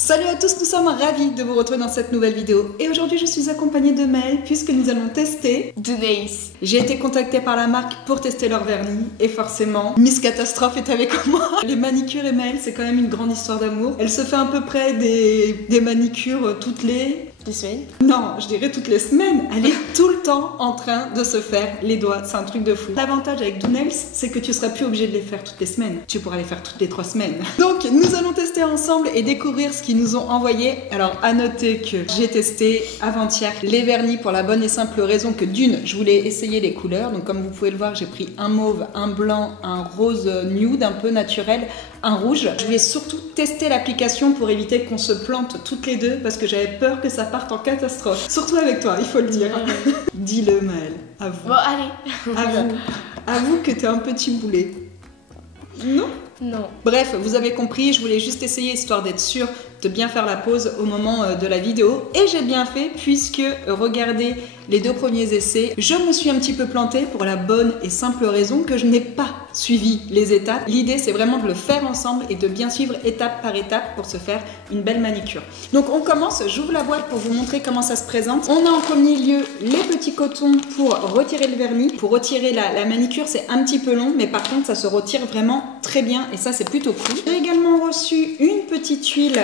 Salut à tous, nous sommes ravis de vous retrouver dans cette nouvelle vidéo et aujourd'hui je suis accompagnée de Mel puisque nous allons tester Douneis. J'ai été contactée par la marque pour tester leur vernis et forcément Miss Catastrophe est avec moi. Les manicures et Mel, c'est quand même une grande histoire d'amour. Elle se fait à peu près des manicures toutes les... Deux semaines? Non, je dirais toutes les semaines. Elle est tout le temps en train de se faire les doigts, c'est un truc de fou. L'avantage avec Douneis, c'est que tu seras plus obligé de les faire toutes les semaines. Tu pourras les faire toutes les 3 semaines. Donc nous allons tester ensemble et découvrir ce qu'ils nous ont envoyé. Alors à noter que j'ai testé avant-hier les vernis pour la bonne et simple raison que d'une, je voulais essayer les couleurs. Donc comme vous pouvez le voir, j'ai pris un mauve, un blanc, un rose nude un peu naturel, un rouge. Je voulais surtout tester l'application pour éviter qu'on se plante toutes les deux parce que j'avais peur que ça parte en catastrophe. Surtout avec toi, il faut le dire. Dis-le Maëlle, avoue. Bon, allez. Avoue que t'es un petit boulet. Non? Non. Bref, vous avez compris, je voulais juste essayer histoire d'être sûre de bien faire la pause au moment de la vidéo. Et j'ai bien fait puisque, regardez les 2 premiers essais, je me suis un petit peu plantée pour la bonne et simple raison que je n'ai pas suivi les étapes. L'idée, c'est vraiment de le faire ensemble et de bien suivre étape par étape pour se faire une belle manicure. Donc on commence, j'ouvre la boîte pour vous montrer comment ça se présente. On a en premier lieu les petits cotons pour retirer le vernis. Pour retirer la manicure, c'est un petit peu long, mais par contre, ça se retire vraiment très bien et ça, c'est plutôt cool. J'ai également reçu une petite huile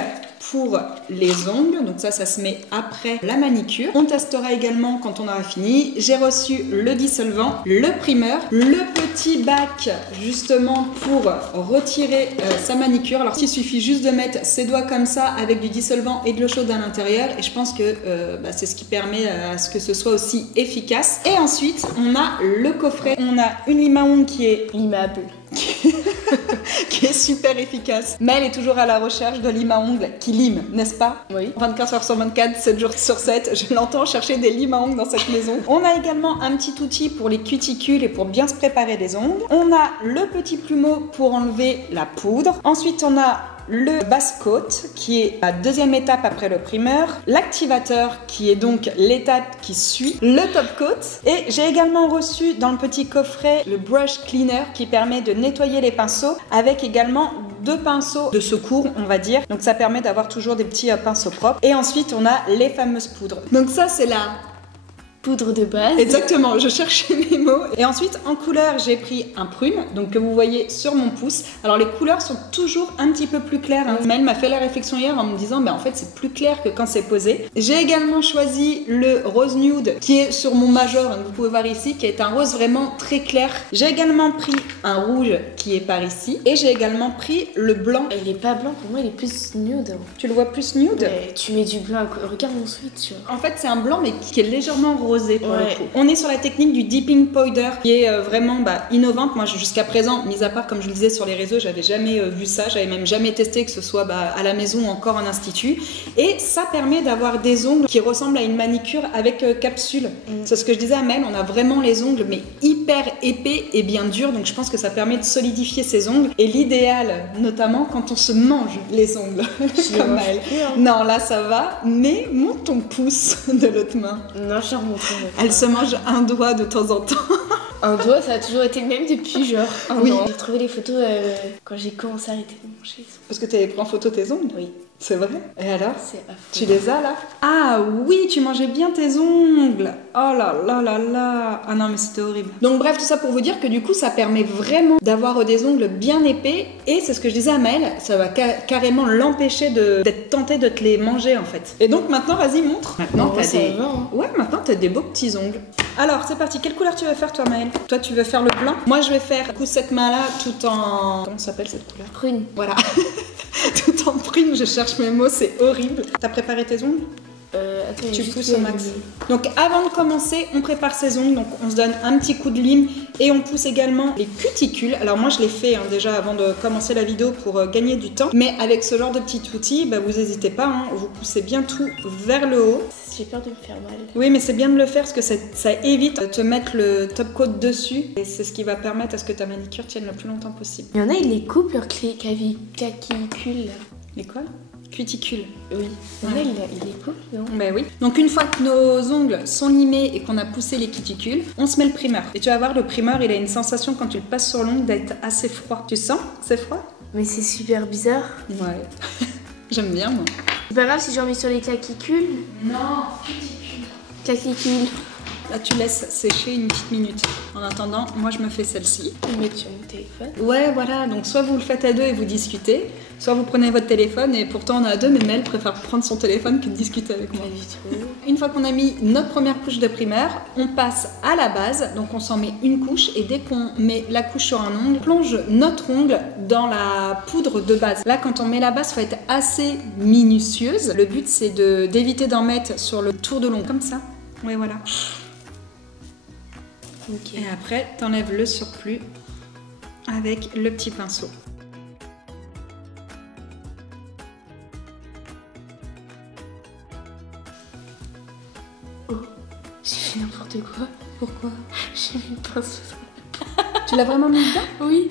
pour les ongles, donc ça se met après la manicure. On testera également quand on aura fini. J'ai reçu le dissolvant, le primer, le petit bac justement pour retirer sa manicure. Alors il suffit juste de mettre ses doigts comme ça avec du dissolvant et de l'eau chaude à l'intérieur et je pense que c'est ce qui permet à ce que ce soit aussi efficace. Et ensuite on a le coffret, on a une lime à ongles qui est limable. qui est super efficace. Mais elle est toujours à la recherche de lime à ongles qui lime, n'est-ce pas? Oui. 24 heures sur 24, 7 jours sur 7, je l'entends chercher des limes à ongles dans cette maison. On a également un petit outil pour les cuticules et pour bien se préparer les ongles. On a le petit plumeau pour enlever la poudre. Ensuite, on a le base coat qui est la 2e étape après le primer, l'activateur qui est donc l'étape qui suit, le top coat et j'ai également reçu dans le petit coffret le brush cleaner qui permet de nettoyer les pinceaux avec également 2 pinceaux de secours on va dire, donc ça permet d'avoir toujours des petits pinceaux propres et ensuite on a les fameuses poudres. Donc ça c'est la poudre de base. Exactement, je cherchais mes mots. Et ensuite, en couleur, j'ai pris un prune, donc que vous voyez sur mon pouce. Alors, les couleurs sont toujours un petit peu plus claires. Hein. Mel m'a fait la réflexion hier en me disant, mais en fait, c'est plus clair que quand c'est posé. J'ai également choisi le rose nude qui est sur mon major, hein, que vous pouvez voir ici, qui est un rose vraiment très clair. J'ai également pris un rouge qui est par ici. Et j'ai également pris le blanc. Il est pas blanc, pour moi, il est plus nude. Tu le vois plus nude? Mais tu mets du blanc, regarde mon switch. En fait, c'est un blanc, mais qui est légèrement rose. Pour le coup. On est sur la technique du dipping powder qui est vraiment innovante. Moi jusqu'à présent, mis à part comme je le disais sur les réseaux, j'avais jamais vu ça, j'avais même jamais testé que ce soit à la maison ou encore en institut. Et ça permet d'avoir des ongles qui ressemblent à une manicure avec capsule. C'est ce que je disais à Mel, on a vraiment les ongles mais hyper épais et bien durs, donc je pense que ça permet de solidifier ses ongles. Et l'idéal, notamment quand on se mange les ongles, comme Mel. Non, là ça va, mais monte ton pouce de l'autre main. Non, je remonte. Elle se mange un doigt de temps en temps. Un doigt, ça a toujours été le même depuis genre un oui. an. J'ai trouvé les photos quand j'ai commencé à arrêter de manger. Parce que tu avais pris en photo tes ongles? Oui. C'est vrai? Et alors? C'est affreux. Tu les as là? Ah oui, tu mangeais bien tes ongles. Oh là là là là. Ah non mais c'était horrible. Donc bref, tout ça pour vous dire que du coup ça permet vraiment d'avoir des ongles bien épais. Et c'est ce que je disais à Maëlle, ça va carrément l'empêcher d'être tenté de te les manger en fait. Et donc maintenant, vas-y montre. Maintenant t'as des... Ouais, maintenant t'as des beaux petits ongles. Alors c'est parti, quelle couleur tu veux faire toi Maëlle? Toi tu veux faire le blanc? Moi je vais faire du coup cette main là tout en... Comment s'appelle cette couleur? Prune. Voilà. Tout en prune, je cherche mes mots, c'est horrible. T'as préparé tes ongles? Attends, tu pousses au max. Donc avant de commencer, on prépare ses ongles, donc on se donne un petit coup de lime et on pousse également les cuticules. Alors moi je l'ai fait déjà avant de commencer la vidéo pour gagner du temps, mais avec ce genre de petit outil, vous n'hésitez pas, vous poussez bien tout vers le haut. J'ai peur de me faire mal. Oui, mais c'est bien de le faire parce que ça évite de te mettre le top coat dessus et c'est ce qui va permettre à ce que ta manicure tienne le plus longtemps possible. Il y en a, ils les coupent leurs cavicules. Les quoi? Cuticules. Oui. Il y en a, ils les coupent, non? Ben oui. Donc une fois que nos ongles sont limés et qu'on a poussé les cuticules, on se met le primer. Et tu vas voir, le primer, il a une sensation quand tu le passes sur l'ongle d'être assez froid. Tu sens? C'est froid? Mais c'est super bizarre. Ouais. J'aime bien, moi. C'est pas grave si j'en mets sur les claquicules. Non, Claquicules. là, tu laisses sécher une petite minute. En attendant, moi, je me fais celle-ci. Je vais mettre sur mon téléphone. Ouais, voilà. Donc, soit vous le faites à deux et vous discutez, soit vous prenez votre téléphone et pourtant on est à deux, mais Mel préfère prendre son téléphone que de discuter avec moi. Pas du tout. Une fois qu'on a mis notre première couche de primaire, on passe à la base. Donc, on s'en met une couche et dès qu'on met la couche sur un ongle, on plonge notre ongle dans la poudre de base. Là, quand on met la base, il faut être assez minutieuse. Le but, c'est d'éviter d'en mettre sur le tour de l'ongle, comme ça. Ouais, voilà. Ok. Et après, t'enlèves le surplus avec le petit pinceau. Oh, j'ai fait n'importe quoi. Pourquoi? J'ai mis le pinceau. Tu l'as vraiment mis dedans? Oui.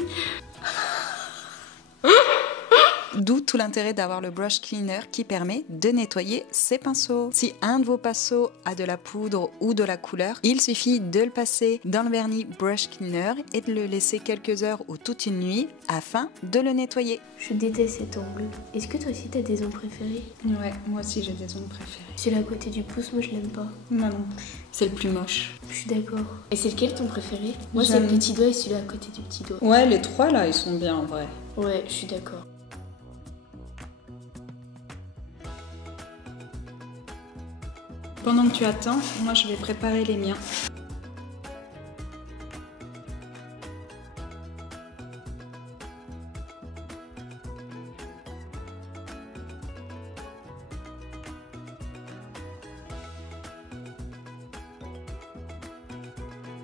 D'où tout l'intérêt d'avoir le brush cleaner qui permet de nettoyer ses pinceaux. Si un de vos pinceaux a de la poudre ou de la couleur, il suffit de le passer dans le vernis brush cleaner et de le laisser quelques heures ou toute une nuit afin de le nettoyer. Je déteste cet ongle. Est-ce que toi aussi t'as des ongles préférés? Ouais, moi aussi j'ai des ongles préférés. Celui-là à côté du pouce, moi je l'aime pas. Moi non plus. C'est le plus moche. Je suis d'accord. Et c'est lequel ton préféré? Moi c'est le J'aime. petit doigt et celui-là à côté du petit doigt. Ouais, les trois là, ils sont bien en vrai. Ouais, je suis d'accord. Pendant que tu attends, moi je vais préparer les miens.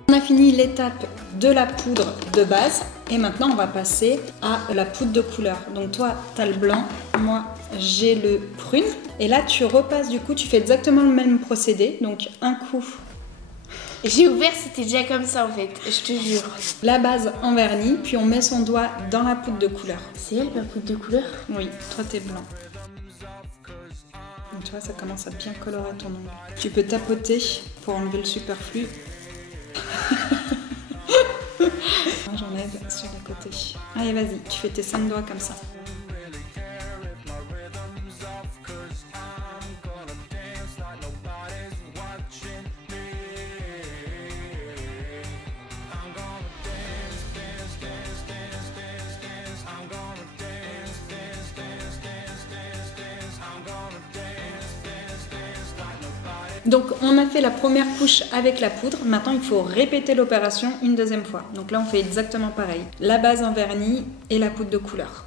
On a fini l'étape de la poudre de base et maintenant on va passer à la poudre de couleur. Donc toi tu as le blanc, moi j'ai le prune et là tu repasses, du coup tu fais exactement le même procédé. Donc un coup J'ai ouvert, c'était déjà comme ça en fait, je te jure. la base en vernis, puis on met son doigt dans la poudre de couleur. C'est elle ma poudre de couleur? Oui, toi t'es blanc. Donc tu vois, ça commence à bien colorer ton ongle. Tu peux tapoter pour enlever le superflu. J'enlève sur le côté. Allez, vas-y, tu fais tes 5 doigts comme ça. Donc on a fait la première couche avec la poudre, maintenant il faut répéter l'opération une deuxième fois. Donc là on fait exactement pareil, la base en vernis et la poudre de couleur.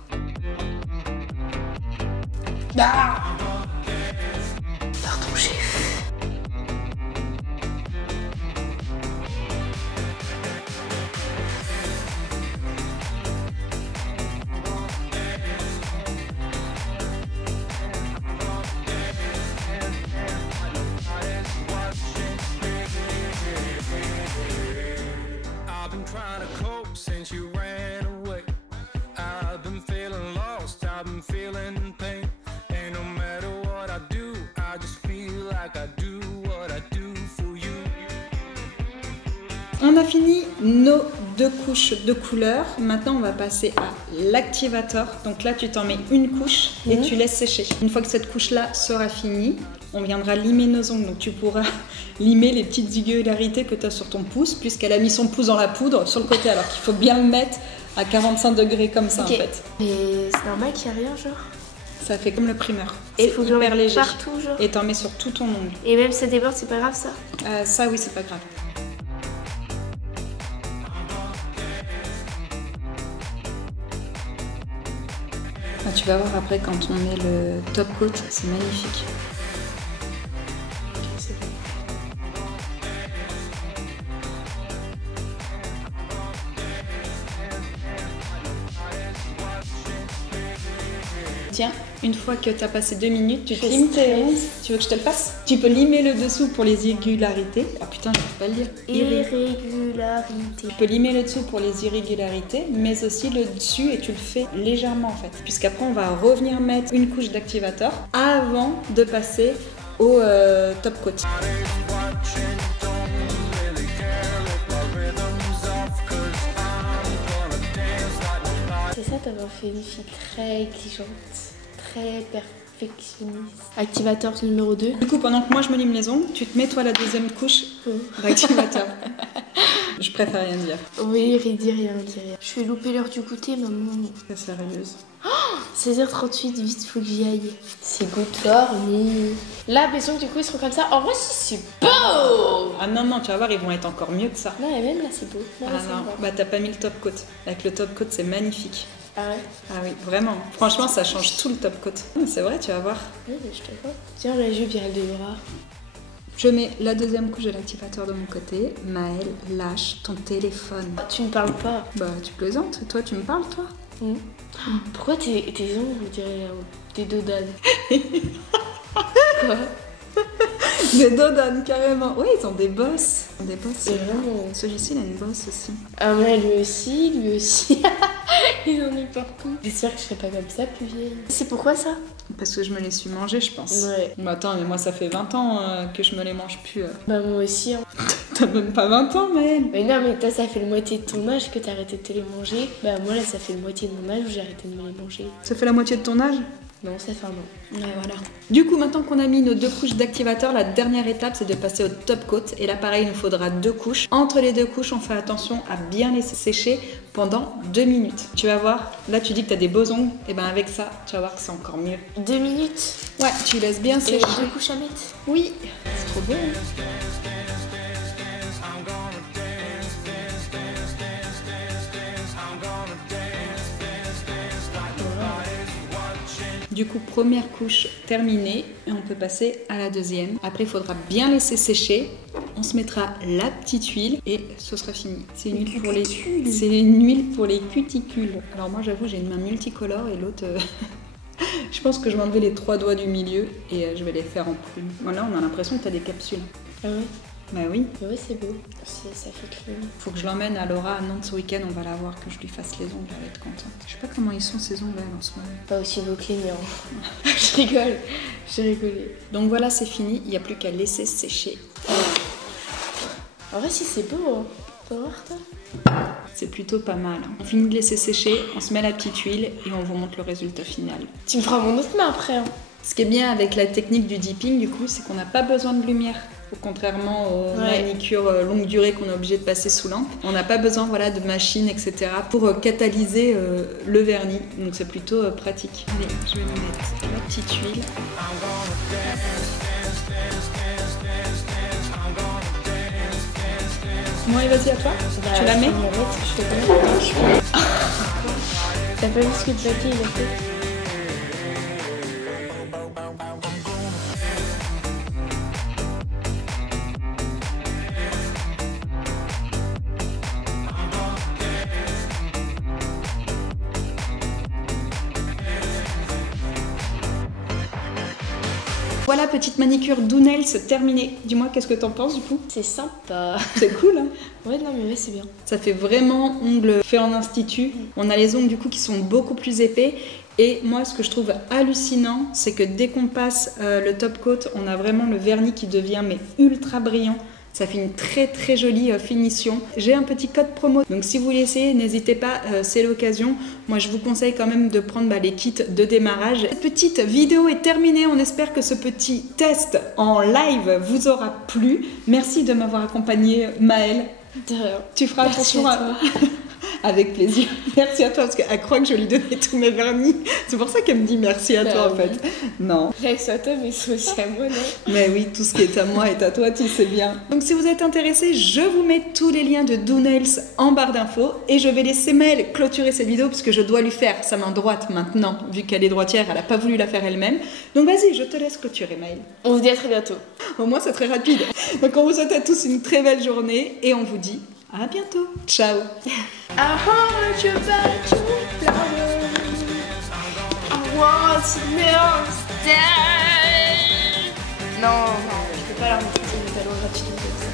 Pardon chef. I've been trying to cope since you ran away. I've been feeling lost, I've been feeling pain. And no matter what I do, I just feel like I do what I do for you. On a fini nos 2 couches de couleur, maintenant on va passer à l'activateur. Donc là tu t'en mets une couche et tu laisses sécher. Une fois que cette couche là sera finie, on viendra limer nos ongles. Donc tu pourras limer les petites irrégularités que tu as sur ton pouce, puisqu'elle a mis son pouce dans la poudre sur le côté, alors qu'il faut bien le mettre à 45 degrés comme ça. Ok. En fait. Mais c'est normal qu'il n'y a rien genre? Ça fait comme le primeur. Et il C'est faut que j'en hyper mette léger. partout genre? Et t'en mets sur tout ton ongle. Et même si ça déborde, c'est pas grave ça? Ça oui, c'est pas grave. Ah, tu vas voir après quand on met le top coat, c'est magnifique. Ok, c'est bon. Tiens, une fois que tu as passé 2 minutes, tu Je limes tes stresse. ongles. Tu veux que je te le fasse? Tu peux limer le dessous pour les irrégularités. Ah putain, je peux pas le dire. Irrégularité. Tu peux limer le dessous pour les irrégularités, mais aussi le dessus et tu le fais légèrement en fait. Puisqu'après, on va revenir mettre une couche d'activateur avant de passer au top coat. Watching, don't really care if my rhythm's off, 'cause I'm gonna dance like nobody. C'est ça, t'avais fait une fille très exigeante, très perfectionniste. Activateur numéro 2. Du coup, pendant que moi je me lime les ongles, tu te mets toi la deuxième couche d'activateur. Je préfère rien dire. Oui, rien dire. Je vais louper l'heure du goûter, maman. C'est sérieuse. 16h38, vite, faut que j'y aille. C'est good for me. Là, Besson, du coup, ils seront comme ça. En vrai, si, c'est beau! Ah non, tu vas voir, ils vont être encore mieux que ça. Non, et même là, c'est beau. Là, Ah ça non, me va. bah t'as pas mis le top coat. Avec le top coat, c'est magnifique. Ah ouais? Ah oui, vraiment. Franchement, ça change tout le top coat. Mais c'est vrai, tu vas voir. Oui, mais je te vois. Tiens, là, je viens de bras. Je mets la deuxième couche de l'activateur de mon côté. Maëlle, lâche ton téléphone. Tu ne parles pas. Bah, tu plaisantes. Toi, tu me parles, toi? Pourquoi tes ongles, on dirait des dodanes? Quoi? Des dodanes, carrément. Oui, ils ont des bosses. Des bosses. C'est vraiment... Celui-ci, il a une bosse aussi. Ah mais lui aussi. Ils en ont partout. J'espère que je serai pas comme ça plus vieille. C'est pourquoi ça? Parce que je me les suis mangés, je pense. Ouais. Mais attends, mais moi, ça fait 20 ans que je me les mange plus. Bah moi aussi. Hein. T'as même pas 20 ans, Maëlle. Mais non, mais toi, ça fait le moitié de ton âge que t'as arrêté de te les manger. Bah moi, là, ça fait le moitié de mon âge où j'ai arrêté de me les manger. Ça fait la moitié de ton âge? Non, ça fait un an. Ouais, voilà. Du coup, maintenant qu'on a mis nos 2 couches d'activateur, la dernière étape, c'est de passer au top coat. Et là, pareil, il nous faudra 2 couches. Entre les 2 couches, on fait attention à bien laisser sécher pendant 2 minutes. Tu vas voir, là, tu dis que tu as des beaux ongles. Et ben avec ça, tu vas voir que c'est encore mieux. 2 minutes. Ouais, tu laisses bien Et sécher. 2 couches à mettre. Oui, c'est trop beau. Hein. Du coup, première couche terminée et on peut passer à la deuxième. Après, il faudra bien laisser sécher. On se mettra la petite huile et ce sera fini. C'est une huile pour les cuticules. Alors moi, j'avoue, j'ai une main multicolore et l'autre... je pense que je vais enlever les 3 doigts du milieu et je vais les faire en plume. Voilà, on a l'impression que tu as des capsules. Ah ouais? Bah oui. Ouais, c'est beau. Ça fait crème. Faut que je l'emmène à Laura à Nantes ce week-end, on va la voir, que je lui fasse les ongles, elle va être contente. Je sais pas comment ils sont ces ongles en ce moment. Pas aussi beau que les miens. Je rigole. J'ai rigolé. Donc voilà, c'est fini, il n'y a plus qu'à laisser sécher. En vrai, si c'est beau, hein. Faut voir, toi. C'est plutôt pas mal. Hein. On finit de laisser sécher, on se met la petite huile et on vous montre le résultat final. Tu me feras mon autre main après, hein. Ce qui est bien avec la technique du dipping, du coup, c'est qu'on n'a pas besoin de lumière. Contrairement aux manicures longue durée qu'on est obligé de passer sous lampe, on n'a pas besoin voilà, de machine, etc. pour catalyser le vernis. Donc c'est plutôt pratique. Allez, je vais me mettre la petite huile. Bon, allez, vas-y, à toi. Bah, tu la mets? Je fais comment? T'as pas vu ce que le papier il a fait? Voilà, petite manicure Doonels terminée. Dis-moi, qu'est-ce que t'en penses du coup? C'est sympa. C'est cool, hein? Ouais, non, mais ouais, c'est bien. Ça fait vraiment ongles faits en institut. On a les ongles du coup qui sont beaucoup plus épais. Et moi, ce que je trouve hallucinant, c'est que dès qu'on passe le top coat, on a vraiment le vernis qui devient mais ultra brillant. Ça fait une très très jolie finition. J'ai un petit code promo, donc si vous voulez essayer, n'hésitez pas, c'est l'occasion. Moi je vous conseille quand même de prendre les kits de démarrage. Cette petite vidéo est terminée, on espère que ce petit test en live vous aura plu. Merci de m'avoir accompagnée, Maëlle. De rien. Tu feras attention à toi. Avec plaisir. Merci à toi parce qu'elle croit que je lui donnais tous mes vernis. C'est pour ça qu'elle me dit merci à toi en fait. Non. Là, c'est à toi, mais c'est aussi à moi, non? Mais oui, tout ce qui est à moi est à toi, tu sais bien. Donc si vous êtes intéressés, je vous mets tous les liens de Doonels en barre d'infos et je vais laisser Maëlle clôturer cette vidéo parce que je dois lui faire sa main droite maintenant, vu qu'elle est droitière, elle n'a pas voulu la faire elle-même. Donc vas-y, je te laisse clôturer, Maëlle. On vous dit à très bientôt. Au moins, c'est très rapide. Donc on vous souhaite à tous une très belle journée et on vous dit à bientôt. Ciao. I heard you back to flowers. I want to stay. Non, je peux pas la remettre, c'est une belle gratuite.